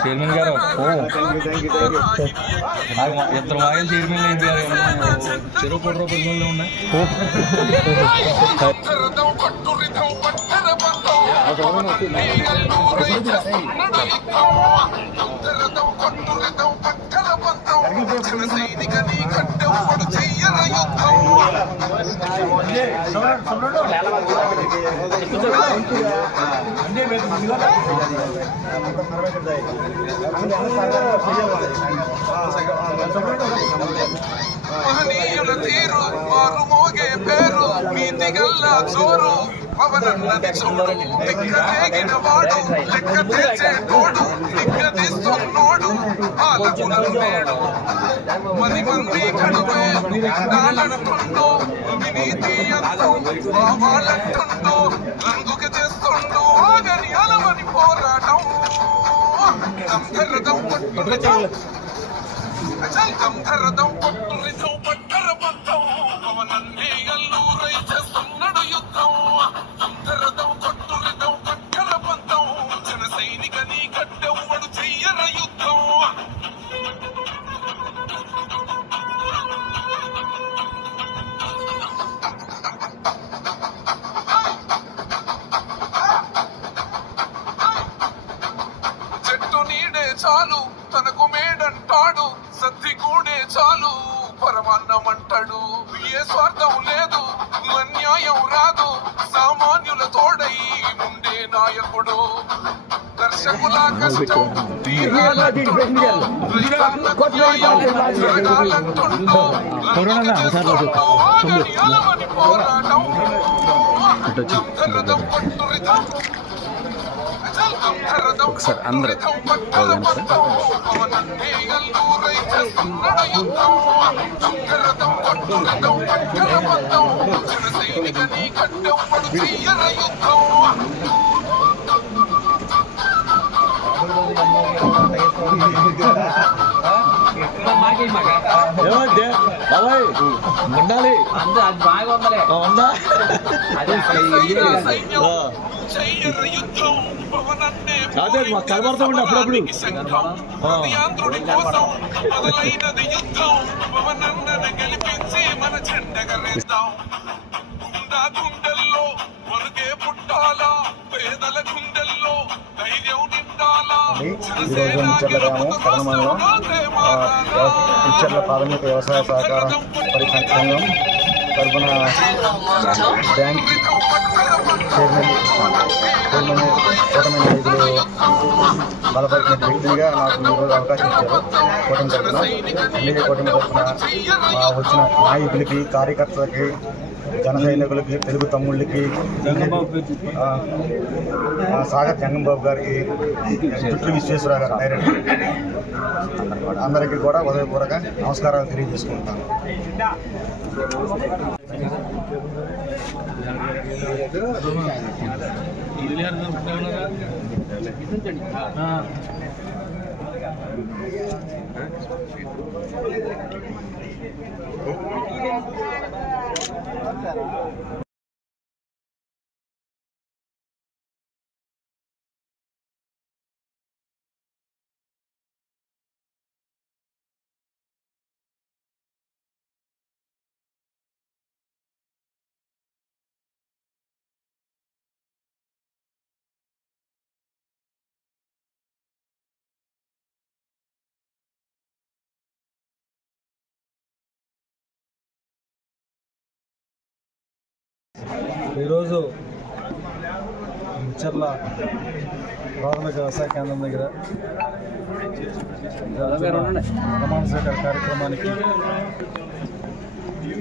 Chairman గారు ఇద్దరు మాయలు చైర్మన్ చెరువు కోటి రూపాయలు ఉన్నాయి. మహనీయుల తీరు మారు మోగే పేరు నీతి గల్లా చోరు పవనన్నది చూడు దిగ్గదేగిన వాడు లెక్క తెచ్చే తోడు దిగ్గదిస్తున్నోడు పాలకులకు నేడు 10 మంది కడుపే నాలంటుండో అవినీతి అంటూ బావాలంటుండో రంగుకి తెస్తుండో ఆగని అలవని పోరాటం దంధరదం పట్టురితం దంధరదం పట్టురితం పట్టర పట్టం పవనన్నే గల్లూరై చేస్తున్నాడు యుద్ధం దంధరదం పట్టురితం పట్టర పట్టం జన సైనిక నీ కట్టెవ్వడు చెయ్యర యుద్ధం చెట్టు నీడే చాలు తనకు మేడంటాడు సత్తి కూడే చాలు పరమాన్నమంటాడు ఏ స్వార్థం లేదు అన్యాయం రాదు సామాన్యుల తోడై ఉండే నాయకుడు దర్శకుల కష్టం తీరాలంటుండో జరగాలంటుండో అలవని పోరాటం ఒకసారి అందరూ ఉండాలి అదే మాకు కలబడతా ఉండే అప్పుడప్పుడు మొదలైనది యుద్ధం పవనన్నను గెలిపించి మన జెండగరేద్దాం గుండెల్లో వరకే పుట్టాలా పేదల గుండెల్లో ధైర్యం నిండాలా ఇచ్చర్ల ప్రాథమిక వ్యవసాయ సహకార పరిశ్రమ సంఘం తరఫున బ్యాంక్ చైర్మన్ కూటమి నాయకులు బలపరిచిన వ్యక్తిగా నాకు ఈరోజు అవకాశం ఇచ్చారు. కూటమి తరఫున ఎన్డీఏ కూటమి తరఫున వచ్చిన నాయకులకి కార్యకర్తలకి జన సైనికులకి తెలుగు తమ్ముళ్ళకి సాగర్ జంగంబాబు గారికి చుట్టూ విశ్వేశ్వరరావు గారు డైరెక్టర్ అందరికీ కూడా ఉదయపూర్వక నమస్కారాలు తెలియజేసుకుంటాను. ఈరోజు చర్ల ప్రాథమిక వ్యవసాయ కేంద్రం దగ్గర ప్రమాణ స్వీకార కార్యక్రమానికి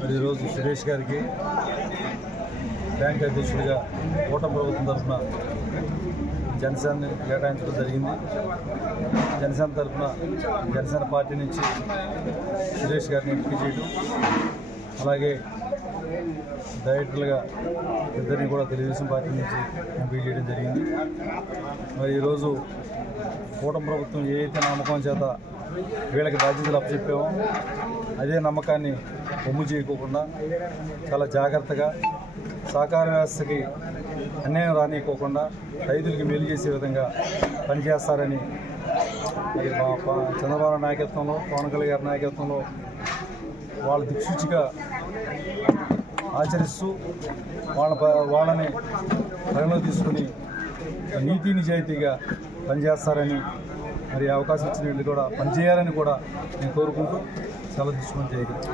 మరి ఈరోజు సురేష్ గారికి బ్యాంక్ అధ్యక్షుడిగా కూటమి ప్రభుత్వం తరఫున జనసేనని కేటాయించడం జరిగింది. జనసేన తరఫున జనసేన పార్టీ నుంచి సురేష్ గారిని ఎంపిక చేయడం, అలాగే డైరెక్టర్లుగా ఇద్దరిని కూడా తెలుగుదేశం పార్టీ నుంచి ఎంపిక చేయడం జరిగింది. మరి ఈరోజు కూటమి ప్రభుత్వం ఏదైతే నమ్మకం చేత వీళ్ళకి బాధ్యతలు అప్పచెప్పామో అదే నమ్మకాన్ని ఒమ్ము చేయకోకుండా చాలా జాగ్రత్తగా సహకార వ్యవస్థకి అన్యాయం రానియకోకుండా రైతులకి మేలు చేసే విధంగా పనిచేస్తారని మరి మా చంద్రబాబు నాయకత్వంలో, పవన్ కళ్యాణ్ గారి నాయకత్వంలో వాళ్ళ దిక్సూచిగా ఆచరిస్తూ వాళ్ళని పరిగణలో తీసుకుని నీతి నిజాయితీగా పనిచేస్తారని, మరి అవకాశం ఇచ్చిన వీళ్ళు కూడా పనిచేయాలని కూడా నేను కోరుకుంటూ సెలవు తీసుకుని చేయగలను.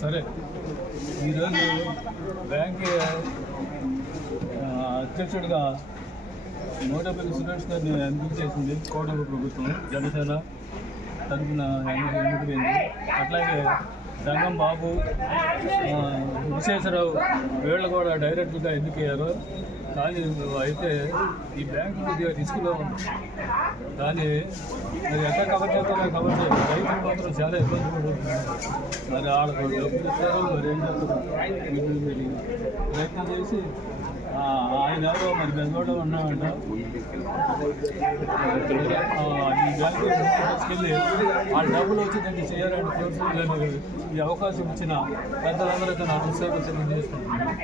సరే, ఈరోజు బ్యాంక్ అధ్యక్షుడిగా మోటపల్లి సురేష్ గారిని ఎంపిక చేసింది కూటమి ప్రభుత్వం. జనసేన తరఫున ఎన్నికైంది. అట్లాగే రంగం బాబు, విశేషరావు వీళ్ళు కూడా డైరెక్టర్గా ఎన్నికయ్యారు. కానీ అయితే ఈ బ్యాంకు కొద్దిగా రిస్క్లో ఉంది. కానీ మరి ఎట్లా కవర్ చేస్తారో కవర్ చేయాలి. రైతులు మాత్రం చాలా ఇబ్బంది పడుతున్నారు. మరి వాళ్ళకు డబ్బులు ఇస్తారు, మరి ఏం చేస్తారు, ప్రయత్నం చేసి ఆయన ఎవరో మరి బెంగళూరు ఉన్నామంట. ఈ బ్యాంకు తీసుకెళ్ళి వాళ్ళ డబ్బులు వచ్చి దాన్ని చేయాలని కోరుకోలేదు. ఈ అవకాశం ఇచ్చిన పెద్దలందరికీ నా నమస్కారం తెలియజేస్తున్నాను.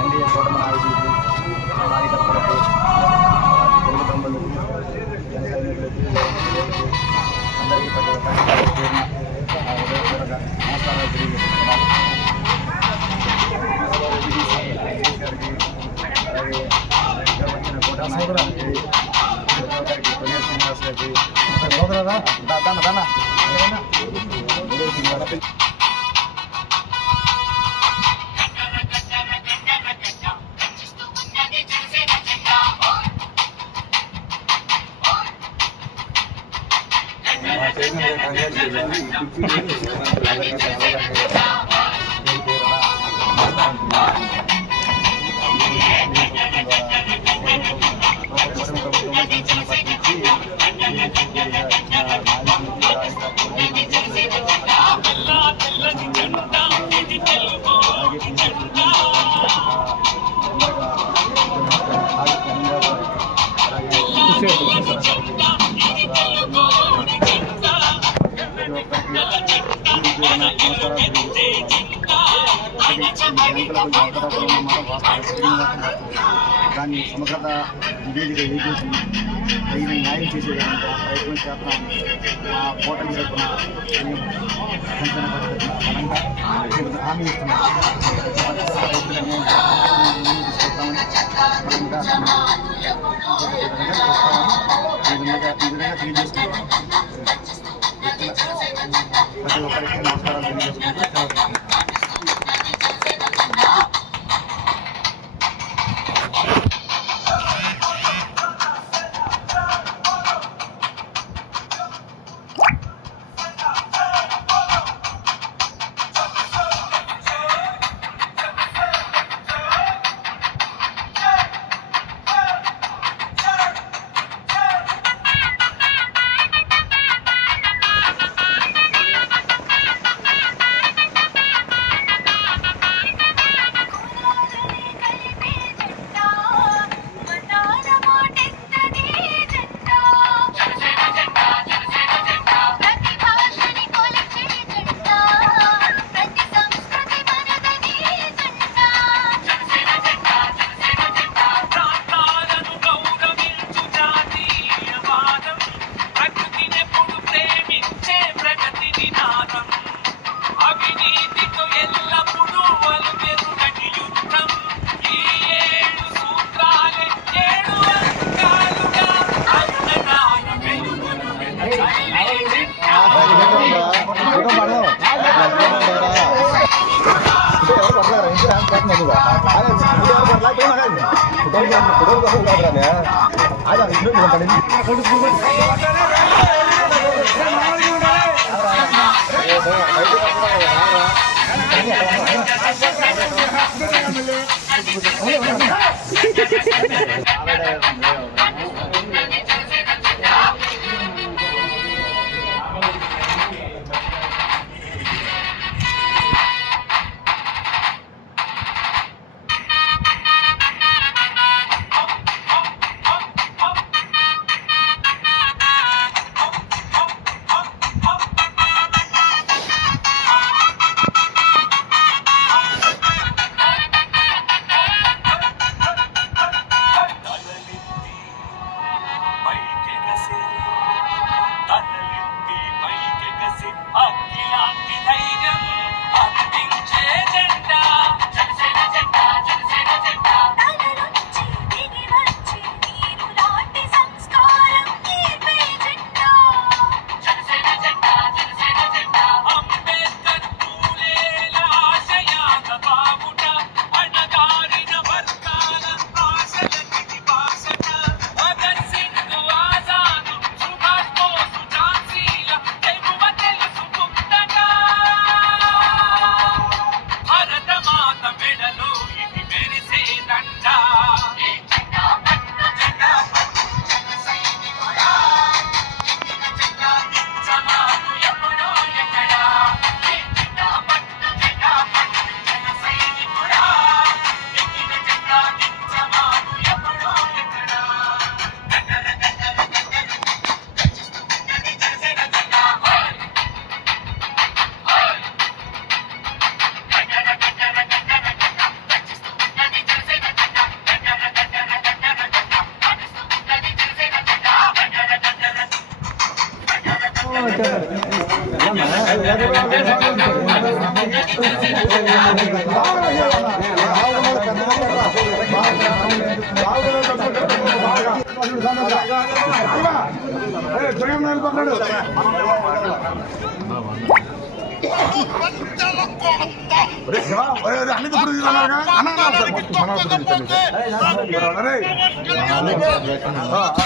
ఎన్డీఏ కూటమి నాయకులకు, కార్యకర్తలకు, తెలుగు తమ్ముళ్ళకు, జన సైనికులకు అందరికీ హృదయపూర్వక నమస్కారాలు తెలియజేస్తున్నాను. అలాగే వచ్చిన కూటమి నాయకులకి, కొనియ శ్రీనివాస్ గారికి, దాన్ని సమగ్రత నివేదిక వేయించి తగిన న్యాయం చేసే విధంగా ప్రయత్నం చేస్తున్నాం. మా కూటమి తరఫున జనసేన పద్ధతి బలంగా హామీ ఇస్తున్నాం. రైతుల తీసుకొస్తామని బలంగా ఈ విధంగా తెలియజేసుకుంటాం. ప్రతి ఒక్కరికి నమస్కారాలు తెలియజేసుకుంటూ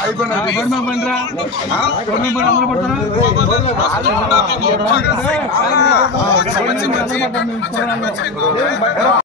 అయిపోయినా